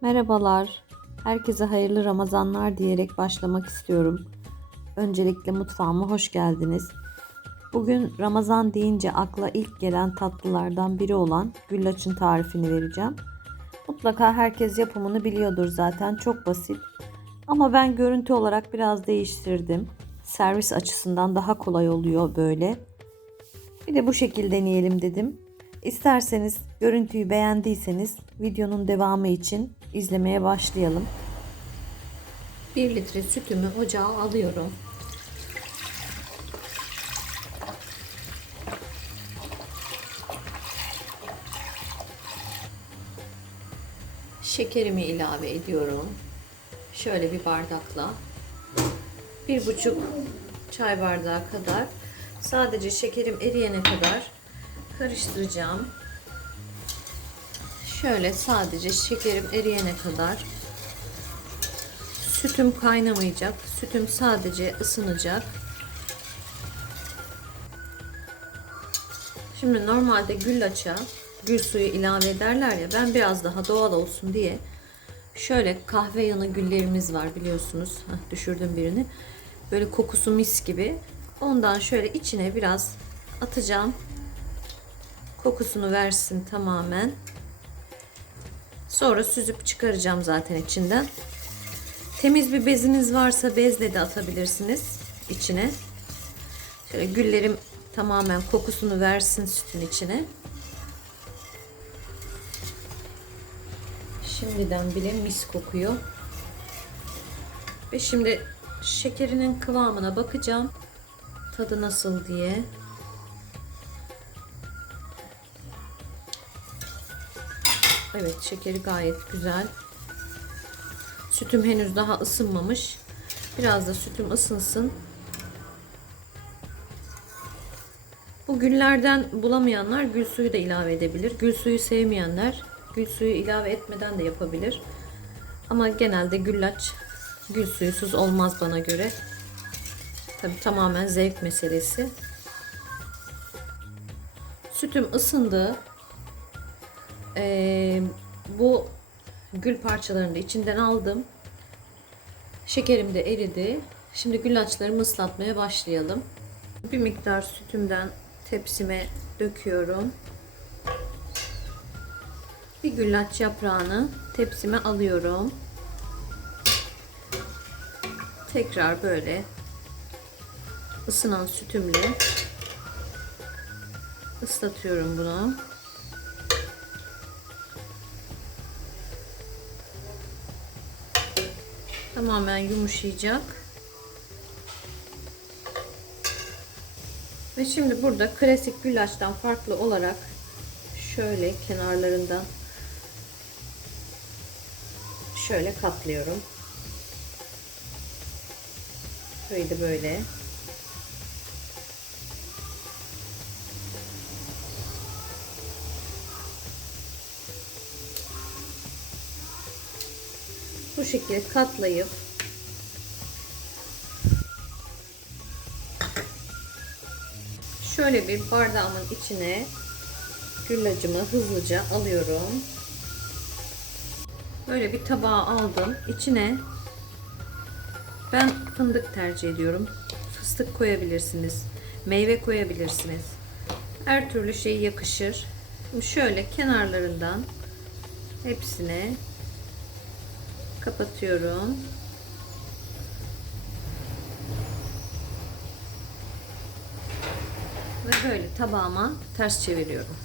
Merhabalar. Herkese hayırlı Ramazanlar diyerek başlamak istiyorum. Öncelikle mutfağıma hoş geldiniz. Bugün Ramazan deyince akla ilk gelen tatlılardan biri olan güllaçın tarifini vereceğim. Mutlaka herkes yapımını biliyordur zaten. Çok basit. Ama ben görüntü olarak biraz değiştirdim. Servis açısından daha kolay oluyor böyle. Bir de bu şekilde deneyelim dedim. İsterseniz görüntüyü beğendiyseniz videonun devamı için izlemeye başlayalım. 1 litre sütümü ocağa alıyorum. Şekerimi ilave ediyorum. Şöyle bir bardakla. Bir buçuk çay bardağı kadar. Sadece şekerim eriyene kadar karıştıracağım. Şöyle sadece şekerim eriyene kadar Sütüm kaynamayacak. Sütüm sadece ısınacak. Şimdi normalde güllaça gül suyu ilave ederler ya ben biraz daha doğal olsun diye şöyle kahve yanı güllerimiz var biliyorsunuz. Heh, düşürdüm birini. Böyle kokusu mis gibi. Ondan şöyle içine biraz atacağım. Kokusunu versin tamamen. Sonra süzüp çıkaracağım zaten içinden. Temiz bir beziniz varsa bezle de atabilirsiniz içine. Şöyle güllerim tamamen kokusunu versin sütün içine. Şimdiden bile mis kokuyor. Ve şimdi şekerinin kıvamına bakacağım. Tadı nasıl diye. Evet şekeri gayet güzel. Sütüm henüz daha ısınmamış. Biraz da sütüm ısınsın. Bu güllerden bulamayanlar gül suyu da ilave edebilir. Gül suyu sevmeyenler gül suyu ilave etmeden de yapabilir. Ama genelde güllaç gül suyusuz olmaz bana göre. Tabi tamamen zevk meselesi. Sütüm ısındı. Ee, bu gül parçalarını da içinden aldım. Şekerim de eridi. Şimdi güllaçlarımı ıslatmaya başlayalım. Bir miktar sütümden tepsime döküyorum. Bir güllaç yaprağını tepsime alıyorum. Tekrar böyle ısınan sütümle ıslatıyorum bunu. Tamamen yumuşayacak. Ve şimdi burada klasik güllaçtan farklı olarak şöyle kenarlarından şöyle katlıyorum. Böyle böyle. Bu şekilde katlayıp şöyle bir bardağımın içine güllacımı hızlıca alıyorum. Böyle bir tabağa aldım. İçine ben fındık tercih ediyorum. Fıstık koyabilirsiniz. Meyve koyabilirsiniz. Her türlü şey yakışır. Şöyle kenarlarından hepsine kapatıyorum. Ve böyle tabağıma ters çeviriyorum.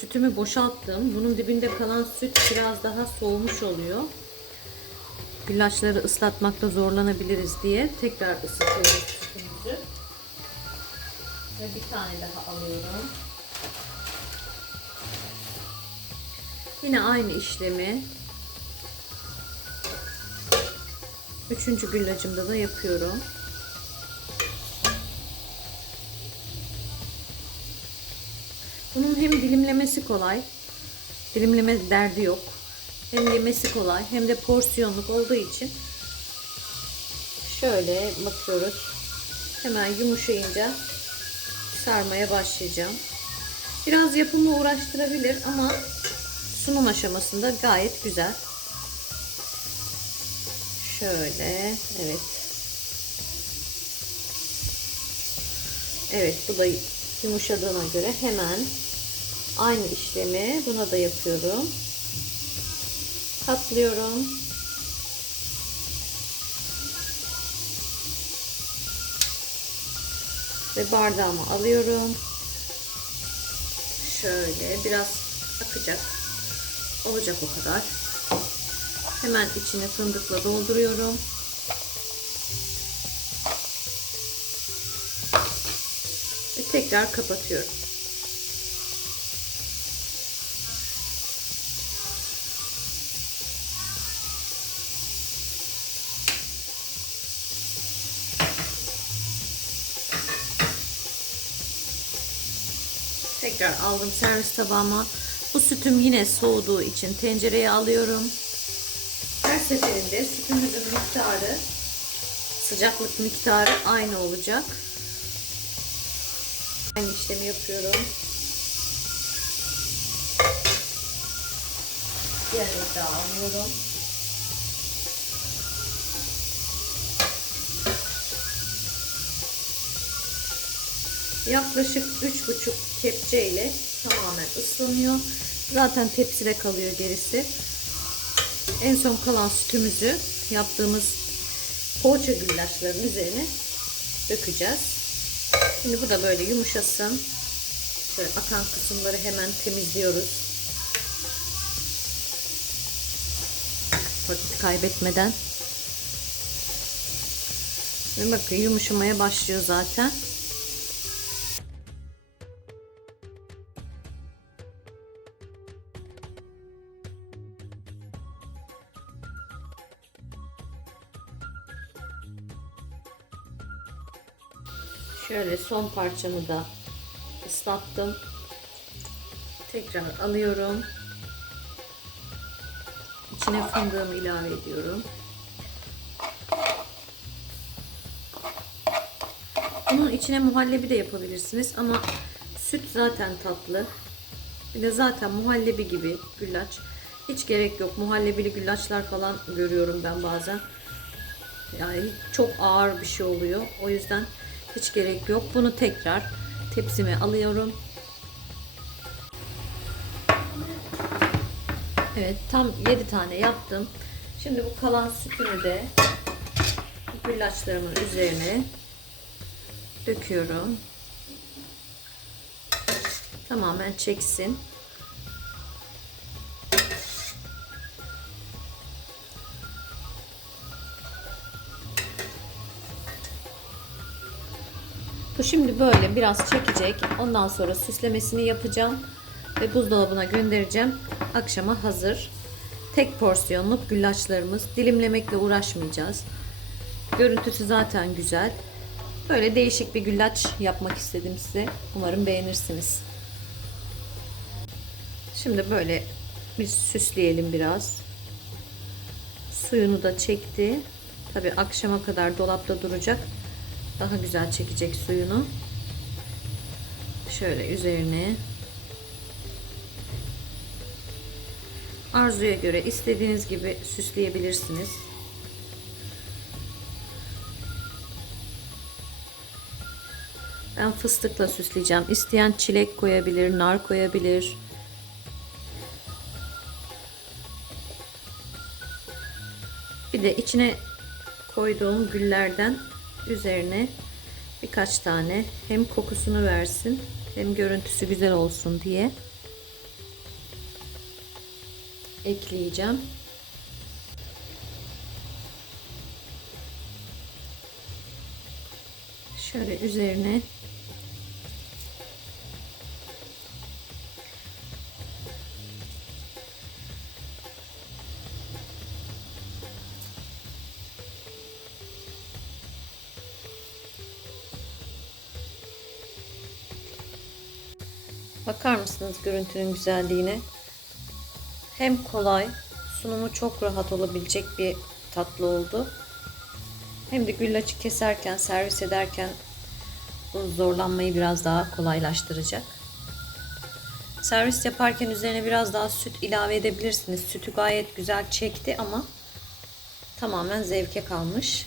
Sütümü boşalttım. Bunun dibinde kalan süt biraz daha soğumuş oluyor. Güllaçları ıslatmakta zorlanabiliriz diye tekrar ısıtıyorum sütümüzü. Ve bir tane daha alıyorum. Yine aynı işlemi üçüncü güllacımda da yapıyorum. Bunun hem dilimlemesi kolay, dilimleme derdi yok. Hem yemesi kolay hem de porsiyonluk olduğu için şöyle bakıyoruz. Hemen yumuşayınca sarmaya başlayacağım. Biraz yapımı uğraştırabilir ama sunum aşamasında gayet güzel. Şöyle, evet. Evet, bu da yumuşadığına göre hemen aynı işlemi buna da yapıyorum. Katlıyorum. Ve bardağımı alıyorum. Şöyle biraz akacak. Olacak o kadar. Hemen içine fındıkla dolduruyorum. Ve tekrar kapatıyorum. Tekrar aldım servis tabağıma. Bu sütüm yine soğuduğu için tencereye alıyorum. Her seferinde sütümüzün miktarı, sıcaklık miktarı aynı olacak. Aynı işlemi yapıyorum. Diğer daha alıyorum. Yaklaşık 3,5 kepçe ile tamamen ıslanıyor. Zaten tepside kalıyor gerisi. En son kalan sütümüzü yaptığımız poğaça güllaçların üzerine dökeceğiz. Şimdi bu da böyle yumuşasın. Şöyle akan kısımları hemen temizliyoruz. Vakit kaybetmeden. Ve bakın yumuşamaya başlıyor zaten. Şöyle son parçamı da ıslattım. Tekrar alıyorum. İçine fındığımı ilave ediyorum. Bunun içine muhallebi de yapabilirsiniz ama süt zaten tatlı. Bir de zaten muhallebi gibi güllaç. Hiç gerek yok. Muhallebili güllaçlar falan görüyorum ben bazen. Yani çok ağır bir şey oluyor. O yüzden hiç gerek yok. Bunu tekrar tepsime alıyorum. Evet tam 7 tane yaptım. Şimdi bu kalan sütünü de güllaçlarımın üzerine döküyorum. Tamamen çeksin. Bu şimdi böyle biraz çekecek. Ondan sonra süslemesini yapacağım ve buzdolabına göndereceğim. Akşama hazır. Tek porsiyonluk güllaçlarımız. Dilimlemekle uğraşmayacağız. Görüntüsü zaten güzel. Böyle değişik bir güllaç yapmak istedim size. Umarım beğenirsiniz. Şimdi böyle biz süsleyelim biraz. Suyunu da çekti. Tabi akşama kadar dolapta duracak. Daha güzel çekecek suyunu. Şöyle üzerine arzuya göre istediğiniz gibi süsleyebilirsiniz. Ben fıstıkla süsleyeceğim. İsteyen çilek koyabilir, nar koyabilir. Bir de içine koyduğum güllerden üzerine birkaç tane hem kokusunu versin hem görüntüsü güzel olsun diye ekleyeceğim. Şöyle üzerine Bakar mısınız görüntünün güzelliğine? Hem kolay, sunumu çok rahat olabilecek bir tatlı oldu. Hem de güllaçı keserken, servis ederken Bu zorlanmayı biraz daha kolaylaştıracak. Servis yaparken üzerine biraz daha süt ilave edebilirsiniz. Sütü gayet güzel çekti ama tamamen zevke kalmış.